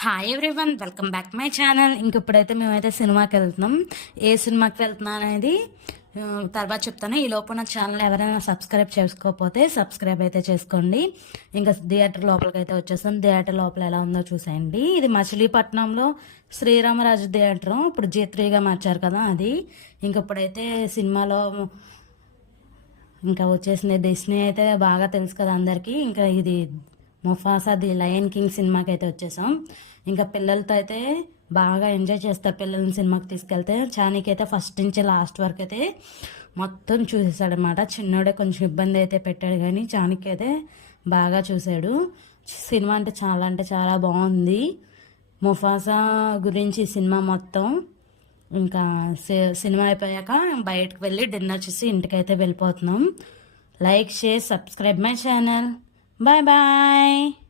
Hi everyone, welcome back my channel. ఇంక ఇప్పుడైతే మేమైతే సినిమాకి వెళ్తున్నాం. ఏ సినిమాకి వెళ్తున్నాం అనేది తర్వాత చెప్తాను. ఈ లోపు నా ఛానల్ ఎవరైనా సబ్స్క్రైబ్ చేసుకోకపోతే సబ్స్క్రైబ్ అయితే చేసుకోండి. ఇంకా థియేటర్ లోపలికి అయితే వచ్చేస్తాం. థియేటర్ లోపల ఎలా ఉందో చూసేయండి. ఇది మచిలీపట్నంలో శ్రీరామరాజు థియేటర్, ఇప్పుడు G3గా మార్చారు కదా అది. ఇంక ఇప్పుడైతే సినిమాలో ఇంకా వచ్చేసింది. డిస్నీ అయితే బాగా తెలుసు కదా అందరికీ. ఇంకా ఇది ముఫాసా ది లయన్ కింగ్ సినిమాకి అయితే వచ్చేసాం. ఇంకా పిల్లలతో అయితే బాగా ఎంజాయ్ చేస్తారు పిల్లల్ని సినిమాకి తీసుకెళ్తే. చానీకి అయితే ఫస్ట్ నుంచి లాస్ట్ వరకు అయితే మొత్తం చూసేసాడనమాట. చిన్నోడే కొంచెం ఇబ్బంది అయితే పెట్టాడు, కానీ చానీకి అయితే బాగా చూశాడు. సినిమా అంటే చాలా బాగుంది. ముఫాసా గురించి సినిమా మొత్తం. ఇంకా సినిమా అయిపోయాక బయటకు వెళ్ళి డిన్నర్ చేసి ఇంటికైతే వెళ్ళిపోతున్నాం. Like, share, subscribe my channel. Bye bye.